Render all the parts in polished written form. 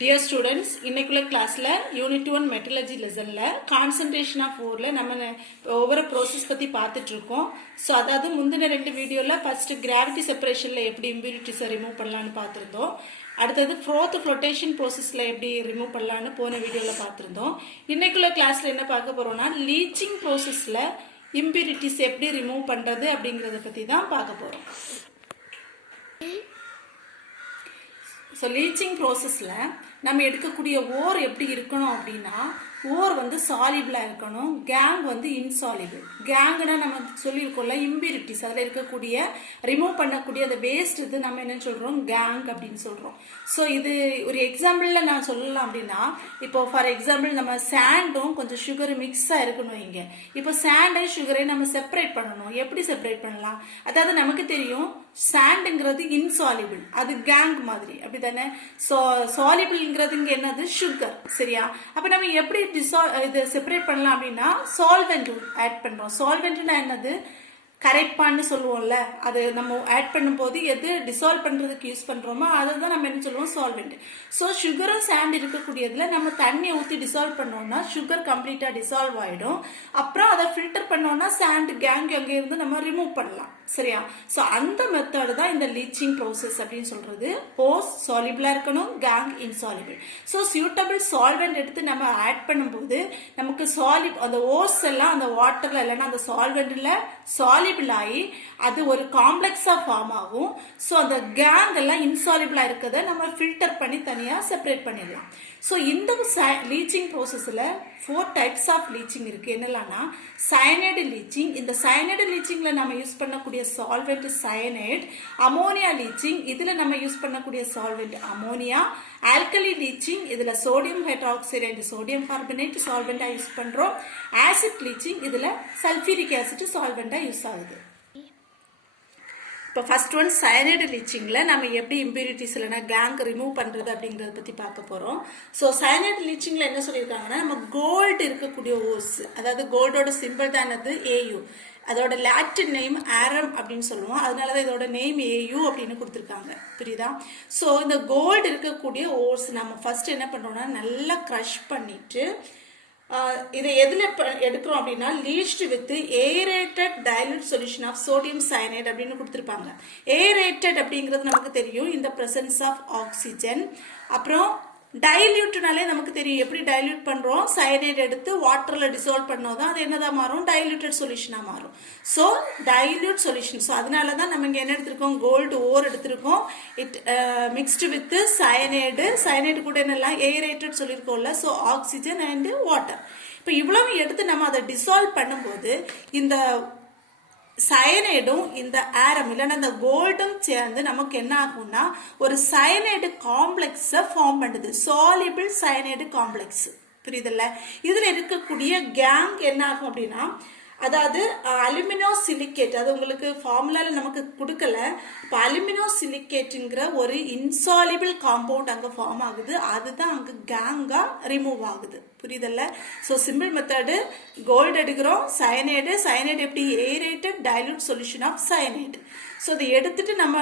Dear students, இன்னைக்குள்ள கிளாஸ்ல unit 1 metallurgy லெசன்ல concentration of ஓர்ல நம்ம ஒவ்வொரு ப்ராசஸ் பத்தி பார்த்துட்டு இருக்கோம். ஸோ அதாவது முந்தின 2 வீடியோல ஃபர்ஸ்ட் கிராவிட்டி செப்பரேஷன்ல எப்படி இம்பியூரிட்டிஸை ரிமூவ் பண்ணலான்னு பார்த்துருந்தோம். அடுத்தது ஃபோர்த் ஃப்ளோட்டேஷன் ப்ராசஸ்ல எப்படி ரிமூவ் பண்ணலான்னு போன வீடியோல பார்த்துருந்தோம். இன்னைக்குள்ள கிளாஸ்ல என்ன பார்க்க போறோம்னா லீச்சிங் ப்ராசஸ்ல இம்பியூரிட்டிஸ் எப்படி ரிமூவ் பண்றது அப்படிங்கறத பத்தி தான் பார்க்க போறோம். ஸோ லீச்சிங் ப்ராசஸில் நம்ம எடுக்கக்கூடிய ஓர் எப்படி இருக்கணும் அப்படின்னா, ஓர் வந்து சாலிபிளாக இருக்கணும், கேங் வந்து இன்சாலிபிள். கேங்குனா நம்ம சொல்லியிருக்கோம்ல இம்பியூரிட்டிஸ், அதில் இருக்கக்கூடிய ரிமூவ் பண்ணக்கூடிய அந்த வேஸ்ட் இது நம்ம என்ன சொல்கிறோம், கேங் அப்படின்னு சொல்கிறோம். ஸோ இது ஒரு எக்ஸாம்பிளில் நான் சொல்லலாம் அப்படின்னா, இப்போ ஃபார் எக்ஸாம்பிள் நம்ம சாண்டும் கொஞ்சம் சுகர் மிக்ஸாக இருக்கணும். இங்கே இப்போ சாண்டை சுகரை நம்ம செப்பரேட் பண்ணணும். எப்படி செப்பரேட் பண்ணலாம்? அதாவது நமக்கு தெரியும் சாண்டுங்கிறது இன்சாலிபிள், அது கேங் மாதிரி அப்படிதானே. சாலிபிள்ங்கிறது இங்க என்னது, சுகர். சரியா? அப்ப நம்ம எப்படி இது செப்பரேட் பண்ணலாம் அப்படின்னா சால்வெண்ட் ஆட் பண்றோம். சால்வெண்ட்னா என்னது, கரைப்பான்னு சொல்லுவோம்ல, அது நம்ம ஆட் பண்ணும்போது எது டிசால்வ் பண்றதுக்கு யூஸ் பண்றோமோ அதை தான் நம்ம என்ன சொல்லுவோம், சால்வெண்ட். ஸோ சுகரும் சாண்ட் இருக்கக்கூடியதுல நம்ம தண்ணியை ஊற்றி டிசால்வ் பண்ணோம்னா சுகர் கம்ப்ளீட்டா டிசால்வ் ஆயிடும். அப்புறம் அதை ஃபில்டர் பண்ணோம்னா சாண்ட் கேங் அங்கே இருந்து நம்ம ரிமூவ் பண்ணலாம். சரியா? ஸோ அந்த மெத்தட் தான் இந்த லீச்சிங் ப்ராசஸ் அப்படின்னு சொல்றது. ஓஸ் சாலிபிளா இருக்கணும், gang insoluble. So suitable solvent எடுத்து நம்ம ஆட் பண்ணும்போது நமக்கு அந்த ஓஸ் எல்லாம் அந்த வாட்டர்ல இல்லைன்னா அந்த சால்வெண்ட்ல சாலிபிள் ஆகி அது ஒரு காம்ப்ளெக்ஸா ஃபார்ம் ஆகும். ஸோ அந்த கேங் எல்லாம் இன்சாலிபிளா இருக்கிறத நம்ம ஃபில்டர் பண்ணி தனியா செப்பரேட் பண்ணிடலாம். ஸோ இந்த லீச்சிங் ப்ராசஸ்ல 4 டைப்ஸ் ஆஃப் லீச்சிங் இருக்கு. என்னெல்லாம்னா சயனைடு லீச்சிங். இந்த சயனைடு லீச்சிங்ல நம்ம யூஸ் பண்ணக்கூடிய சால்வெண்ட் சயனைடு. அமோனியா லீச்சிங், இதுல நம்ம யூஸ் பண்ணக்கூடிய சால்வெண்ட் அமோனியா. ஆல்கலி லீச்சிங், இதுல sodium hydroxide and sodium carbonate சால்வெண்டா யூஸ் பண்றோம். ஆசிட் லீச்சிங், இதுல சல்ஃபியூரிக் ஆசிட் சால்வெண்டா யூஸ் ஆகுது. இப்போ ஃபர்ஸ்ட் ஒன் சயனைடு லீச்சிங்கில் நம்ம எப்படி இம்பியூரிட்டிஸ் இல்லைனா கேங் ரிமூவ் பண்ணுறது அப்படிங்கிறத பற்றி பார்க்க போகிறோம். ஸோ சயனைடு லீச்சிங்கில் என்ன சொல்லியிருக்காங்கன்னா, நம்ம கோல்டு இருக்கக்கூடிய ஓஸ், அதாவது கோல்டோட சிம்பிள் தான் என்னது, ஏயு. அதோட லாட்டின் நேம் ஆரம் அப்படின்னு சொல்லுவோம். அதனால தான் இதோட நேம் ஏயு அப்படின்னு கொடுத்துருக்காங்க. புரியுதா? ஸோ இந்த கோல்டு இருக்கக்கூடிய ஓஸ் நம்ம ஃபர்ஸ்ட் என்ன பண்ணுறோம்னா நல்லா க்ரஷ் பண்ணிட்டு இதை எதுல எடுக்கிறோம் அப்படின்னா leached with aerated dilute solution of sodium cyanide அப்படின்னு கொடுத்துருப்பாங்க. ஏரேட்டட் அப்படிங்கிறது நமக்கு தெரியும், இந்த பிரசன்ஸ் ஆஃப் ஆக்சிஜன். அப்புறம் டைல்யூட்னாலே நமக்கு தெரியும் எப்படி டைல்யூட் பண்றோம், சயனைடு எடுத்து வாட்டர்ல டிசால்வ் பண்ணோதான் அது என்னதான் மாறும், டைல்யூட்டட் சொல்யூஷனா மாறும். So dilute solution. ஸோ அதனால தான் நம்ம இங்க என்ன எடுத்திருக்கோம், கோல்டு ஓர் எடுத்திருக்கோம். It mixed with cyanide. Cyanide கூட என்னெல்லாம் ஏரேட்டட் சொல்லியிருக்கோம்ல, ஸோ ஆக்சிஜன் அண்ட் வாட்டர். இப்போ இவ்வளவு எடுத்து நம்ம அதை டிசால்வ் பண்ணும்போது இந்த சயனைடும் இந்த ஆரம் இல்லைன்னா இந்த கோல்டும் சேர்ந்து நமக்கு என்ன ஆகும்னா ஒரு சயனைடு காம்ப்ளெக்ஸ் ஃபார்ம் பண்ணுது, சாலிபிள் சயனைடு காம்ப்ளெக்ஸ். புரியுதுல்ல? இதுல இருக்கக்கூடிய கேங் என்ன ஆகும் அப்படின்னா, அதாவது அலுமினோ சிலிக்கேட், அது உங்களுக்கு ஃபார்முலால நமக்கு கொடுக்கல. இப்போ அலுமினோ சிலிக்கேட்டுங்கிற ஒரு இன்சாலிபிள் காம்பவுண்ட் அங்கே ஃபார்ம் ஆகுது, அதுதான் அங்கே கேங்கா ரிமூவ் ஆகுது. புரியுதல்ல? ஸோ சிம்பிள் மெத்தடு, கோல்டு எடுக்கிறோம், சயனைடு. சயனைடு எப்படி, aerated dilute solution of cyanide. So இதை எடுத்துட்டு நம்ம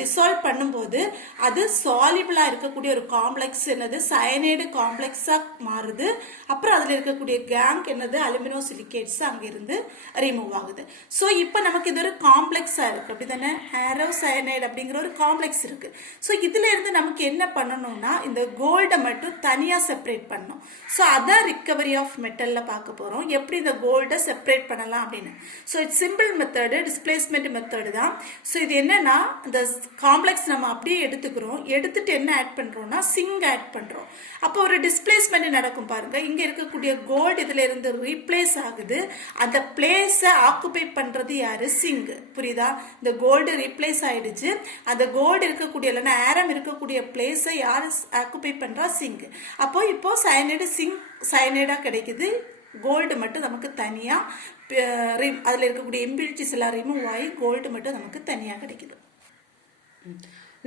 டிசால்வ் பண்ணும்போது அது சாலிபிளா இருக்கக்கூடிய ஒரு காம்ப்ளெக்ஸ் என்னது, சயனைடு காம்ப்ளெக்ஸா மாறுது. அப்புறம் அதுல இருக்கக்கூடிய கேங் என்னது, அலுமினோ சிலிக்கேட்ஸ் அங்கிருந்து ரிமூவ் ஆகுது. ஸோ இப்போ நமக்கு இது ஒரு காம்ப்ளெக்ஸா இருக்கு, அப்படித்தானே. ஹேரோ சயனைடு அப்படிங்கிற ஒரு காம்ப்ளெக்ஸ் இருக்கு. ஸோ இதுல இருந்து நமக்கு என்ன பண்ணணும்னா இந்த கோல்டை மட்டும் தனியா செப்பரேட் பண்ணணும். ஸோ அதான் ரிகவரி ஆஃப் மெட்டல்ல பார்க்க போறோம், எப்படி இந்த கோல்டை செப்பரேட் பண்ணலாம் அப்படின்னு. So it's simple method, displacement method தான். ஸோ இது என்னன்னா இந்த காம்ப்ளெக்ஸ் நம்ம அப்படியே எடுத்துக்கிறோம், எடுத்துட்டு என்ன ஆட் பண்றோம்னா சிங்க் ஆட் பண்றோம். அப்போ ஒரு டிஸ்பிளேஸ்மெண்ட் நடக்கும் பாருங்க. இங்க இருக்கக்கூடிய கோல்டு இதுல இருந்து ரீப்ளேஸ் ஆகுது, அந்த பிளேஸை ஆக்குபை பண்றது யாரு, சிங்க். புரியுதா? இந்த கோல்டு ரீப்ளேஸ் ஆயிடுச்சு, அந்த கோல்டு இருக்கக்கூடிய இல்லைன்னா ஆரம் இருக்கக்கூடிய பிளேஸை யாரு ஆக்குபை பண்றா, சிங்க். அப்போ இப்போ சயனைடு சிங்க் சயனைடா கிடைக்குது, கோல்டு மட்டும் நமக்கு தனியா அதுல இருக்கக்கூடிய இம்பியூரிட்டிஸ் எல்லாம் ரிமூவ் ஆகி கோல்டு மட்டும் நமக்கு தனியா கிடைக்குது.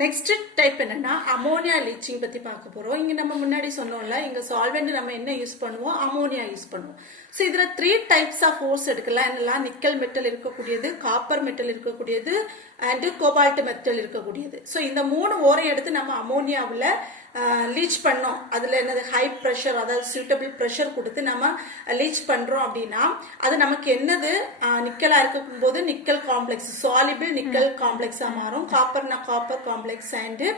நெக்ஸ்ட் டைப் என்னன்னா அமோனியா லீச்சிங் பத்தி பார்க்க போறோம். இங்க நம்ம முன்னாடி சொன்னோம்ல, இங்க சால்வெண்ட் நம்ம என்ன யூஸ் பண்ணுவோம், அமோனியா யூஸ் பண்ணுவோம். ஸோ இதுல 3 டைப்ஸ் ஆஃப் ஓர்ஸ் எடுக்கலாம். என்னெல்லாம், நிக்கல் மெட்டல் இருக்கக்கூடியது, காப்பர் மெட்டல் இருக்கக்கூடியது அண்ட் கோபால்ட் மெட்டல் இருக்கக்கூடியது. ஸோ இந்த 3 ஓரை எடுத்து நம்ம அமோனியாவில் லீச் பண்ணோம், அதில் என்னது ஹை ப்ரெஷர், அதாவது சூட்டபிள் ப்ரெஷர் கொடுத்து நம்ம லீச் பண்ணுறோம் அப்படின்னா அது நமக்கு என்னது நிக்கலாக இருக்கும் போது நிக்கல் காம்ப்ளெக்ஸ், சாலிபிள் நிக்கல் காம்ப்ளெக்ஸாக மாறும். காப்பர்னா காப்பர் காம்ப்ளெக்ஸ் அண்டு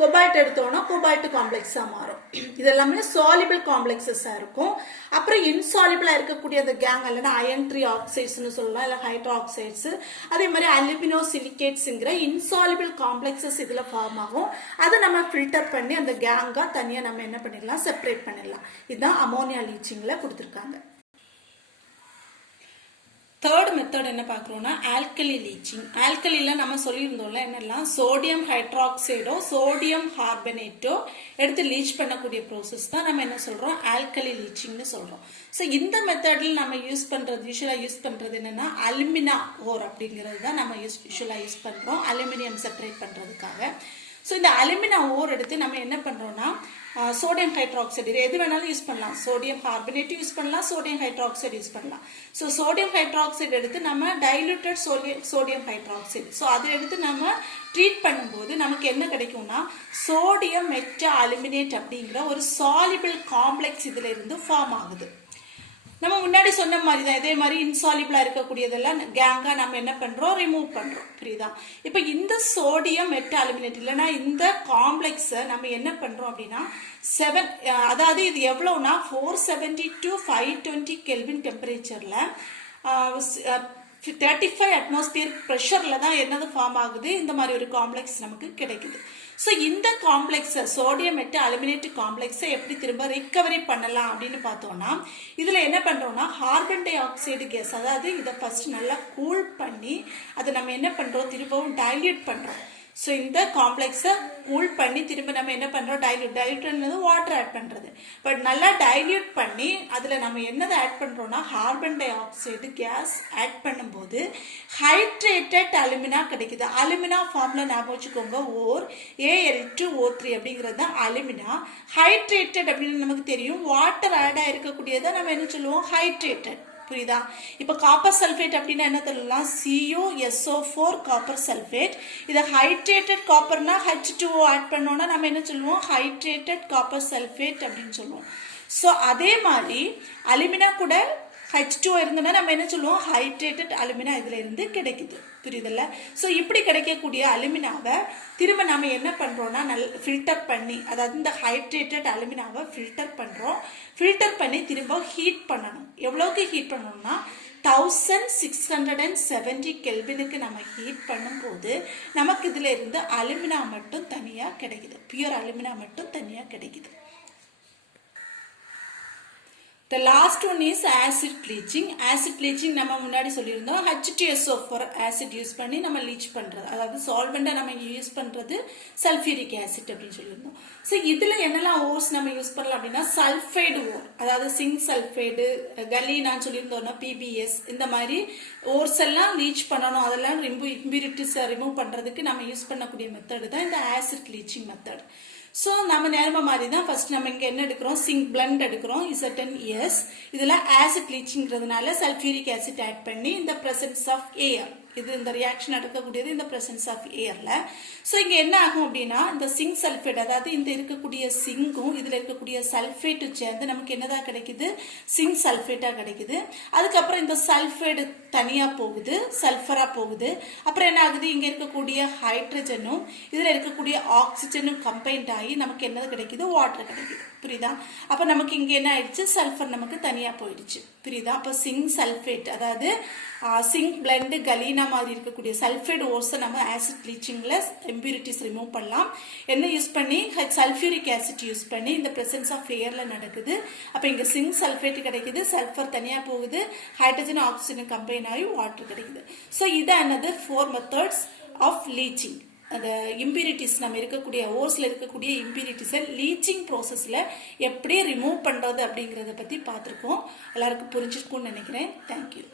கொபால்ட் எடுத்தோம்னா கொபால்ட் காம்ப்ளெக்ஸாக மாறும். இது எல்லாமே சாலிபிள் காம்ப்ளெக்ஸஸாக இருக்கும். அப்புறம் இன்சாலிபிளாக இருக்கக்கூடிய அந்த கேங் இல்லைன்னா அயன் 3 ஆக்சைட்ஸ்னு சொல்லலாம், இல்லை ஹைட்ரோ ஆக்சைட்ஸ், அதே மாதிரி அலுமினோ சிலிகேட்ஸுங்கிற இன்சாலிபிள் காம்ப்ளெக்ஸஸ் இதில் ஃபார்ம் ஆகும். அதை நம்ம ஃபில்டர் பண்ணி அந்த கேங்காக தனியாக நம்ம என்ன பண்ணிடலாம், செப்பரேட் பண்ணிடலாம். இதுதான் அமோனியா லீச்சிங்கில் கொடுத்துருக்காங்க. தேர்ட் மெத்தட் என்ன பார்க்குறோம்னா ஆல்கலி லீச்சிங். ஆல்கலியில் நம்ம சொல்லியிருந்தோம்ல என்னெல்லாம், சோடியம் ஹைட்ராக்சைடோ சோடியம் கார்பனேட்டோ எடுத்து லீச் பண்ணக்கூடிய ப்ரோசஸ் தான் நம்ம என்ன சொல்கிறோம், ஆல்கலி லீச்சிங்னு சொல்கிறோம். ஸோ இந்த மெத்தடில் நம்ம யூஸ்வலாக யூஸ் பண்ணுறது என்னென்னா அலுமினா ஓர் அப்படிங்கிறது தான் நம்ம யூஸ்வலாக யூஸ் பண்ணுறோம் அலுமினியம் செப்பரேட் பண்ணுறதுக்காக. ஸோ இந்த அலுமினா ஓர் எடுத்து நம்ம என்ன பண்ணுறோம்னா சோடியம் ஹைட்ராக்சைடு, இது எது வேணாலும் யூஸ் பண்ணலாம், சோடியம் கார்பனேட் யூஸ் பண்ணலாம், சோடியம் ஹைட்ராக்சைடு யூஸ் பண்ணலாம். ஸோ சோடியம் ஹைட்ராக்சைடு எடுத்து நம்ம டைலூட்டட் சோடியம் ஹைட்ராக்சைடு, ஸோ அதை எடுத்து நம்ம ட்ரீட் பண்ணும்போது நமக்கு என்ன கிடைக்கும்னா சோடியம் மெட்டா அலுமினேட் அப்படிங்கிற ஒரு சாலிபிள் காம்ப்ளெக்ஸ் இதில் இருந்து ஃபார்ம் ஆகுது. நம்ம முன்னாடி சொன்ன மாதிரி தான், இதே மாதிரி இன்சாலிபிளா இருக்கக்கூடியதெல்லாம் கேங்கா நம்ம என்ன பண்றோம், ரிமூவ் பண்றோம். புரியுதா? இப்போ இந்த சோடியம் மெட்டா அலுமினேட் இல்லைன்னா இந்த காம்ப்ளெக்ஸை நம்ம என்ன பண்றோம் அப்படின்னா 7, அதாவது இது எவ்வளவுனா 470 to 520 கெல்வின் டெம்பரேச்சர்ல 35 அட்மாஸ்பியர் ப்ரெஷரில் தான் என்னது ஃபார்ம் ஆகுது, இந்த மாதிரி ஒரு காம்ப்ளெக்ஸ் நமக்கு கிடைக்குது. ஸோ இந்த காம்ப்ளெக்ஸை சோடியம் மெட்டா அலுமினேட் காம்ப்ளெக்ஸை எப்படி திரும்ப ரிகவரி பண்ணலாம் அப்படின்னு பார்த்தோம்னா இதில் என்ன பண்ணுறோம்னா கார்பன் டை ஆக்சைடு கேஸ், அதாவது இதை ஃபர்ஸ்ட் நல்லா கூல் பண்ணி அதை நம்ம என்ன பண்ணுறோம், திரும்பவும் டைல்யூட் பண்ணுறோம். ஸோ இந்த காம்ப்ளெக்ஸை கூல் பண்ணி திரும்ப நம்ம என்ன பண்ணுறோம், டைல்யூட்ன்றது வாட்டர் ஆட் பண்ணுறது. பட் நல்லா டைல்யூட் பண்ணி அதில் நம்ம என்னதை ஆட் பண்ணுறோம்னா carbon dioxide gas add பண்ணும்போது ஹைட்ரேட்டட் அலுமினா கிடைக்குது. அலுமினா ஃபார்ம்ல ஞாபகம் வச்சுக்கோங்க, ஓர் Al2O3 அப்படிங்கிறது தான் அலுமினா. ஹைட்ரேட்டட் அப்படின்னு நமக்கு தெரியும், வாட்டர் ஆட் ஆகிருக்கக்கூடியதை நம்ம என்ன சொல்லுவோம், ஹைட்ரேட்டட். புரியுதா? இப்போ காப்பர் சல்ஃபேட் அப்படின்னா என்ன சொல்லலாம், CuSO4 காப்பர் சல்ஃபேட். இதை ஹைட்ரேட்டட் காப்பர்னா H2O ஆட் பண்ணோம்னா நம்ம என்ன சொல்லுவோம், ஹைட்ரேட்டட் காப்பர் சல்ஃபேட் அப்படின்னு சொல்லுவோம். ஸோ அதே மாதிரி அலுமினா கூட H2O இருந்தோம்னா நம்ம என்ன சொல்லுவோம், ஹைட்ரேட்டட் அலுமினா இதுல இருந்து கிடைக்குது. புரியுதுல்ல? ஸோ இப்படி கிடைக்கக்கூடிய அலுமினாவை திரும்ப நம்ம என்ன பண்றோம்னா ஃபில்டர் பண்ணி, அதாவது இந்த ஹைட்ரேட்டட் அலுமினாவை ஃபில்டர் பண்றோம். ஃபில்டர் பண்ணி திரும்ப ஹீட் பண்ணணும். எவ்வளவுக்கு ஹீட் பண்ணணும்னா 1670 கெல்வினுக்கு நம்ம ஹீட் பண்ணும்போது நமக்கு இதுல இருந்து அலுமினா மட்டும் தனியா கிடைக்குது, பியூர் அலுமினா மட்டும் தனியா கிடைக்குது. The last one is acid bleaching. Acid bleaching நம்ம முன்னாடி சொல்லியிருந்தோம், H2SO4 ஆசிட் யூஸ் பண்ணி நம்ம லீச் பண்றது, அதாவது சால்வெண்டா நம்ம யூஸ் பண்றது சல்ஃபியூரிக் ஆசிட் அப்படின்னு சொல்லியிருந்தோம். ஸோ இதுல என்னெல்லாம் ஓர்ஸ் நம்ம யூஸ் பண்ணலாம் அப்படின்னா சல்ஃபைடு ஓர், அதாவது சிங்க் சல்ஃபைடு, கலீனான்னு சொல்லியிருந்தோம்னா PBS, இந்த மாதிரி ஓர்ஸ் எல்லாம் லீச் பண்ணணும், அதெல்லாம் இம்பியூரிட்டிஸை ரிமூவ் பண்றதுக்கு நம்ம யூஸ் பண்ணக்கூடிய மெத்தட் தான் இந்த ஆசிட் லீச்சிங் மெத்தட். ஸோ நம்ம நேரமா மாதிரி தான் ஃபர்ஸ்ட் நம்ம இங்கே என்ன எடுக்கிறோம், சிங்க் பிளண்ட் எடுக்கிறோம் Z10S. இதில் ஆசிட் லீச்சிங்கிறதுனால சல்ஃபியூரிக் ஆசிட் ஆட் பண்ணி இந்த பிரசன்ஸ் ஆஃப் ஏர், இது இந்த ரியாக்ஷன் நடக்கக்கூடியது இந்த பிரசன்ஸ் ஆஃப் ஏர்ல. ஸோ இங்க என்ன ஆகும் அப்படின்னா இந்த சிங்க் சல்ஃபேட், அதாவது இந்த இருக்கக்கூடிய சிங்கும் இதுல இருக்கக்கூடிய சல்ஃபேட்டும் சேர்ந்து நமக்கு என்னதான் கிடைக்குது, சிங்க் சல்ஃபேட்டா கிடைக்குது. அதுக்கப்புறம் இந்த சல்ஃபேட் தனியா போகுது, சல்ஃபரா போகுது. அப்புறம் என்ன ஆகுது, இங்க இருக்கக்கூடிய ஹைட்ரஜனும் இதுல இருக்கக்கூடிய ஆக்சிஜனும் கம்பைன்ட் ஆகி நமக்கு என்னது கிடைக்குது, வாட்டர் கிடைக்குது. புரியுதா? அப்ப நமக்கு இங்க என்ன ஆயிடுச்சு, சல்ஃபர் நமக்கு தனியா போயிடுச்சு. புரியுதா? அப்ப சிங்க் சல்ஃபேட், அதாவது சிங்க் பிளண்ட் கலீனா மாதிரி இருக்கக்கூடிய சல்ஃபேட் ஓர்ஸை நம்ம ஆசிட் லீச்சிங்ல இம்பியூரிட்டிஸ் ரிமூவ் பண்ணலாம். என்ன யூஸ் பண்ணி, சல்ஃபியூரிக் ஆசிட் யூஸ் பண்ணி இந்த பிரசன்ஸ் ஆஃப் ஏர்ல நடக்குது. அப்ப இங்க சிங்க் சல்ஃபேட் கிடைக்குது, சல்ஃபர் தனியா போகுது, ஹைட்ரஜன் ஆக்சிஜன் கம்பைன் ஆகி வாட்டர் கிடைக்குது. ஸோ இதானது 4 மெத்தட்ஸ் ஆஃப் லீச்சிங். அந்த இம்பியூரிட்டிஸ் நம்ம இருக்கக்கூடிய ஓர்ஸ்ல இருக்கக்கூடிய இம்பியூரிட்டிஸை லீச்சிங் ப்ராசஸ்ல எப்படி ரிமூவ் பண்றது அப்படிங்கறத பத்தி பார்த்திருக்கோம். எல்லாருக்கும் புரிஞ்சிருக்கும்னு நினைக்கிறேன். தேங்க்யூ.